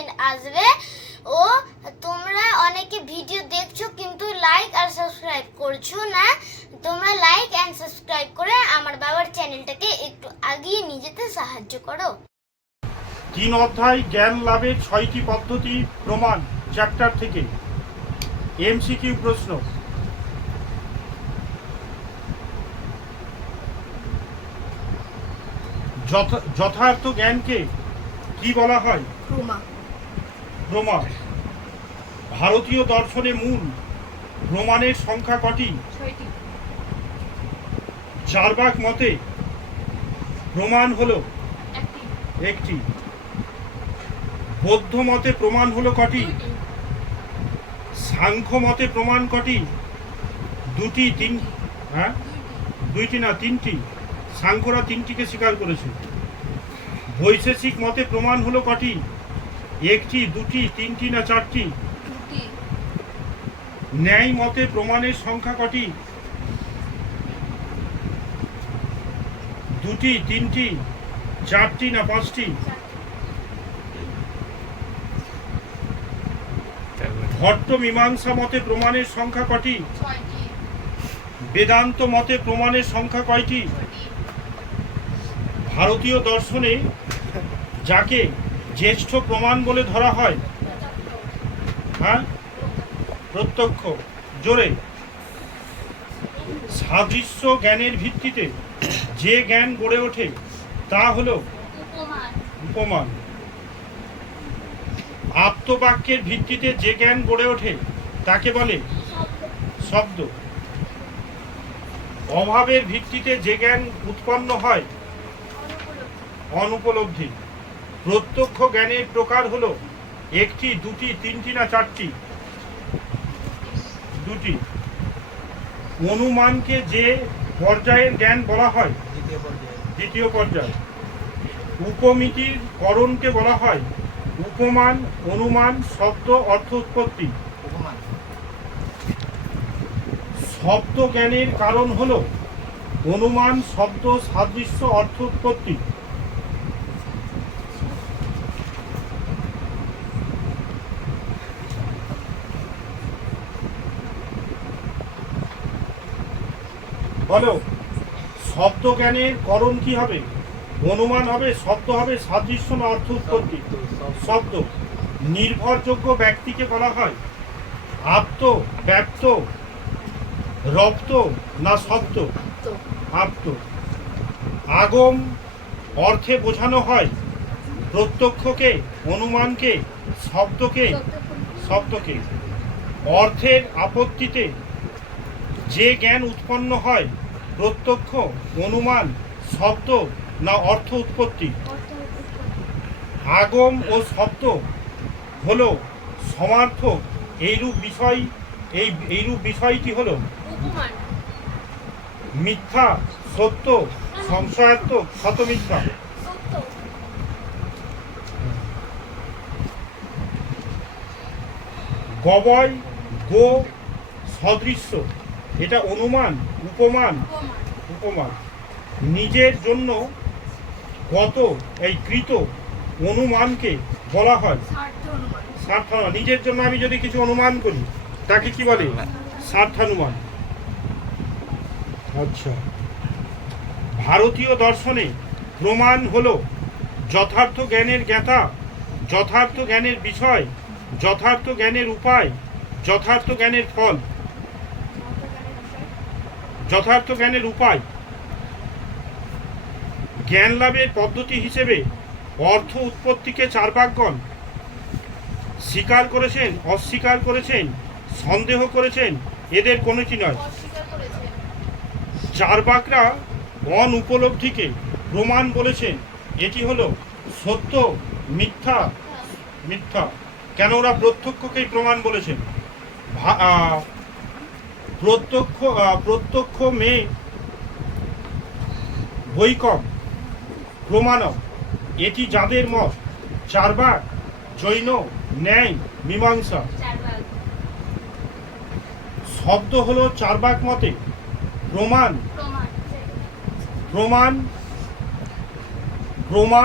Notification আসবে। ও তোমরা অনেকে ভিডিও দেখছো কিন্তু লাইক আর সাবস্ক্রাইব করছো না। তোমরা লাইক এন্ড সাবস্ক্রাইব করে আমার বাবার চ্যানেলটাকে একটু এগিয়ে নিয়ে যেতে সাহায্য করো। 3 অধ্যায় জ্ঞান লাভের 6টি পদ্ধতি প্রমাণ চ্যাপ্টার থেকে এমসিকিউ প্রশ্ন। যথার্থ জ্ঞানকে কি বলা হয়? প্রমা। ভারতীয় দর্শনে মূল প্রমাণের সংখ্যা কটি? 6টি। চারবাক মতে প্রমাণ হলো 1টি। একটি। বৌদ্ধ মতে প্রমাণ হলো কটি? 2টি। সাংখ্য মতে প্রমাণ কটি? 2টি। 3? হ্যাঁ, 2টি না 3টি। সাংখ্যরা 3টিকে স্বীকার করেছে। বৈশেষিক মতে প্রমাণ হলো কটি? 1টি, 2টি, 3টি না 4টি? 2টি। ন্যায় মতে প্রমাণের সংখ্যা কটি? 2টি, 3টি, 4টি না 5টি? ভট্ট মীমাংসা মতে প্রমাণের সংখ্যা কটি? 6টি। বেদান্ত মতে প্রমাণের সংখ্যা কয়টি? 6টি। ভারতীয় দর্শনে যাকে জ্যেষ্ঠ প্রমাণ বলে ধরা হয়? হ্যাঁ, প্রত্যক্ষ। জোরে। সাদৃশ্য জ্ঞানের ভিত্তিতে যে জ্ঞান গড়ে ওঠে তা হলো উপমান। উপমান। আপ্তবাক্যের ভিত্তিতে যে জ্ঞান গড়ে ওঠে তাকে বলে শব্দ। অভাবের ভিত্তিতে যে জ্ঞান উৎপন্ন হয় অনুপলব্ধি। প্রত্যক্ষ জ্ঞানের প্রকার হলো 1টি, 2টি, 3টি না 4টি? 2টি। অনুমানকে যে পর্যায়ের জ্ঞান বলা হয়? দ্বিতীয় পর্যায়। উপমিতির করণকে বলা হয় উপমান, অনুমান, শব্দ, অর্থ উৎপত্তি। শব্দ জ্ঞানের কারণ হলো অনুমান, শব্দ, সাদৃশ্য, অর্থ উৎপত্তি। বলো, শব্দ জ্ঞানের করণ কি হবে? অনুমান হবে, শব্দ হবে, সাদৃশ্য না অর্থ উৎপত্তি? শব্দ। নির্ভরযোগ্য ব্যক্তিকে বলা হয় আপ্ত, ব্যক্ত, রপ্ত না শব্দ? আপ্ত। আগম অর্থে বোঝানো হয় প্রত্যক্ষকে, অনুমানকে, শব্দকে। অর্থের আপত্তিতে যে জ্ঞান উৎপন্ন হয় প্রত্যক্ষ, অনুমান, শব্দ না অর্থ উৎপত্তি? আগম ও শব্দ হলো সমার্থক। এইরূপ বিষয়টি হলো উপমান। মিথ্যা, সত্য, সংশয়াত্মক, শত মিথ্যা। সত্য। গবয়, গো, সদৃশ্য এটা অনুমান, উপমান? উপমান। নিজের জন্য গত এই কৃত অনুমানকে বলা হয় স্বার্থানুমান। নিজের জন্য আমি যদি কিছু অনুমান করি তাকে কি বলে? স্বার্থানুমান। আচ্ছা, ভারতীয় দর্শনে প্রমাণ হলো যথার্থ জ্ঞানের জ্ঞাতা, যথার্থ জ্ঞানের বিষয়, যথার্থ জ্ঞানের উপায়, যথার্থ জ্ঞানের ফল। যথার্থ জ্ঞানের উপায়। জ্ঞান লাভের পদ্ধতি হিসেবে অর্থ উৎপত্তিকে চার্বাকগণ স্বীকার করেছেন, অস্বীকার করেছেন, সন্দেহ করেছেন, এদের কোনোটি নয়। চার্বাকরা অনুপলব্ধিকে প্রমাণ বলেছেন। এটি হলো সত্য, মিথ্যা? মিথ্যা। কেন? ওরা প্রত্যক্ষকেই প্রমাণ বলেছেন। প্রত্যক্ষ মে বৈকম প্রমাণম, এটি যাদের মত? চার্বাক, জৈন, ন্যায়, মীমাংসা। শব্দ হলো চার্বাক মতে প্রমাণ। প্রমাণ, প্রমা,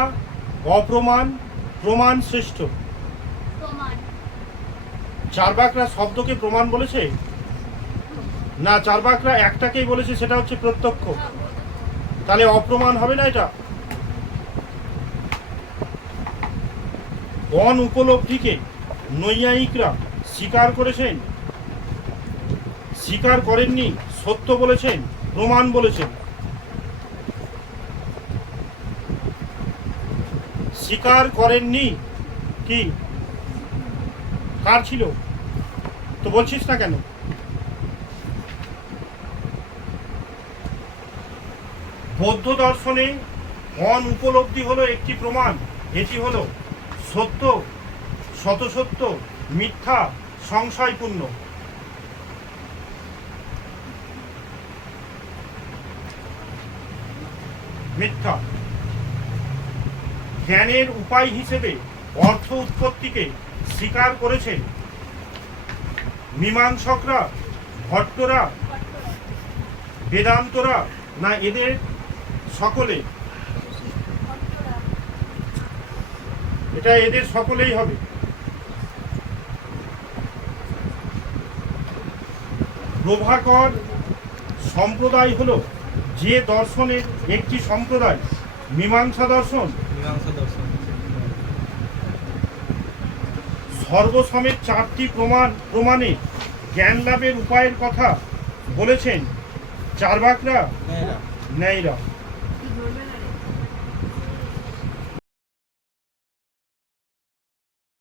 অপ্রমাণ, প্রমাণ শ্রেষ্ঠ। চার্বাকরা শব্দকে প্রমাণ বলেছে? না, চার্বাকরা একটাকেই বলেছে, সেটা হচ্ছে প্রত্যক্ষ। তাহলে অপ্রমাণ হবে না এটা? অনুপলব্ধিকে নৈয়ায়িকরা স্বীকার করেছেন, স্বীকার করেননি, সত্য বলেছেন, প্রমাণ বলেছেন। স্বীকার করেননি কি কার ছিল? তো বলছিস না কেন? বৌদ্ধ দর্শনে অনুপলব্ধি হলো একটি প্রমাণ। এটি হলো সত্য, শতসত্য, মিথ্যা, সংশয়পূর্ণ। মিথ্যা। জ্ঞানের উপায় হিসেবে অর্থ উৎপত্তিকে স্বীকার করেছেন মীমাংসকরা, ভট্টরা, বেদান্তরা, না এদের সকলে? এটা এদের সকলেই হবে। প্রভাকর সম্প্রদায় হলো যে দর্শনের একটি সম্প্রদায়, মীমাংসা দর্শন। সর্বসমেত 4টি প্রমাণে জ্ঞান লাভের উপায়ের কথা বলেছেন চার্বাকরা, ন্যায়রা।